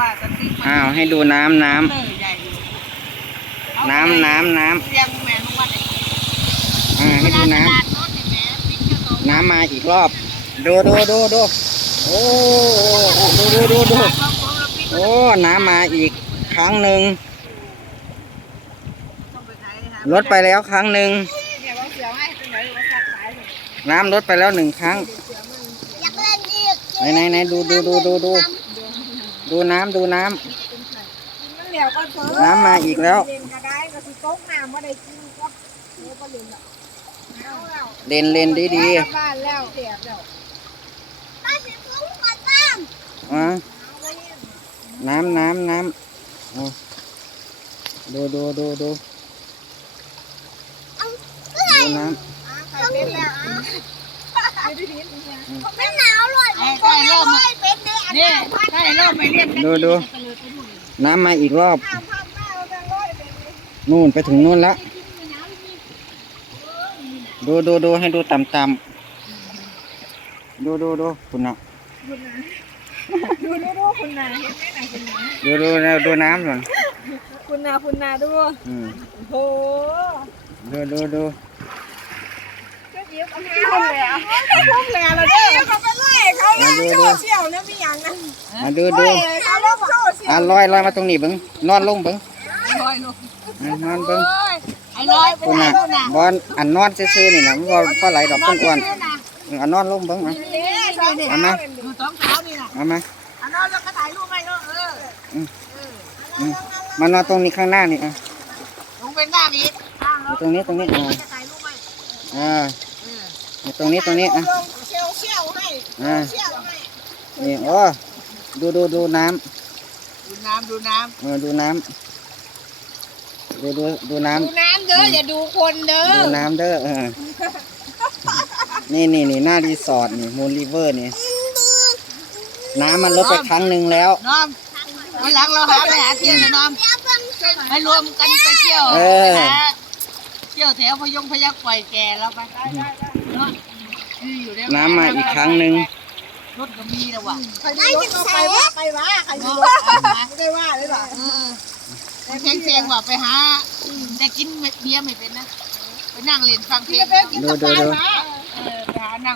ว่าสติ๊กมันอ้าวให้ดูน้ำน้เออใหญ่อยู่ำน้ำน้ำน้เรียงแม่ลงมาเลยำอ่าให้ดูน้ตลาดโน้นนี่แม่ติ๊กเจ้าโตำน้ำมาอีกรอบ ดูดูดูดูโอ้โอ้ดูดูดูดูโอ้น้ำมาอีกครั้งหนึ่งลดไปแล้วครั้งหนึ่งเนี่ยว่าเสียวให้เป็นไหนว่าสักสายเลยน้ำลดไปแล้วหนึ่งครั้งอยากเล่นอีกไหนไหนไหนดูดูดูดูดู ดูน้ำดูน้มันเหลียวก็เถอะำน้ำมาอีกแล้วเล่นก็ได้ก็สิตกน้ำว่าได้กินก็เดี๋ยวก็เล่นแล้วเอาแล้วเล่นเล่นดีดีกลับบ้านแล้วเสียบแล้วป้าสิฟุ้งก่อนบ้างๆอะน้ำน้ำน้ำเอาดูดูดูดูดูน้ำใครเป็นแล้วอะมันหนาวเลยมันก็ไม่ค่อยเป็นเดื อนนี่ถ้าไอ้รอบไปเรียนดูดูน้ำมาอีกรอบข้ามภาคหน้าเอาแบงค์ร้อยเป็นเลยนู่นไปถึงนู่นละดูดูดูให้ดูต่ำต่ำดูดูดูคุณน่ะดูดูดูคุณนาเห็นไหมน่ะคุณนาดูดูดูดูน้ำหน่อยคุณนาคุณนาดูอืมโอ้โหดูดูดูก็ยิ้มเอาให้คนเลยอะพวกแหล่เราเนี่ยเขาไปไล่ เขาไล่โซเชียลเนี่ยมีอย่างนั้นดูดูเขาลงโซเชียลอะลอยลอยมาตรงนี้เบิ้งนอนลงเบิ้งลอยลงนอนเบิ้งไอ้ลอยไปคุณไหนน่ะคุณน่ะบอลอันนอนซื่อๆนี่นะบ่บ่ไหลดอกต้นอ้วนอันนอนลงเบิ้งอะเอามาดูท้องเท้านี่น่ะเอามาอันนั้นแล้วก็ถ่ายรูปให้ก็เอออืมมานอนตรงนี้ข้างหน้านี่อะลงเป็นหน้าอีกข้างอแล้วยู่ตรงนี้ตรงนี้อ่าอ่า ตรงนี้ตรงนี้อะลงเชี่ยวเชี่ยวให้อ่าเชี่ยวให้นี่โอ้ดูดูดูน้ำดูน้ำดูน้เออดูน้ำดูดูดูน้ำดูน้ำเด้ออย่าดูคนเด้ำอดูน้ำเด้อเออนี่นี่นี่หน้ารีสอร์ทนี่มูลริเวอร์นี่น้ำมันลดไปครั้งหนึ่งแล้วน้อมวันหลังเราหาไปหาเที่ยวนะน้อมเดี๋ยวเพิ่งไปรวมกันไปเที่ยวเออไปหาเที่ยว แถวพยงพยักปล่อยแก่แล้วไปเนาะนี่อยู่ได้น้ำมาอีกครั้งหนึ่งรถก็มีแล้วว่ะใครได้ยินใครวะใครวะใครเนาะไม่ได้ว่าเลยหรอเออแต่เพลงเสียงว่ะไปหาแต่กินเบียร์ไม่เป็นนะไปนั่งเล่นฟังเพลงดูดูดูเออไปหานั่ง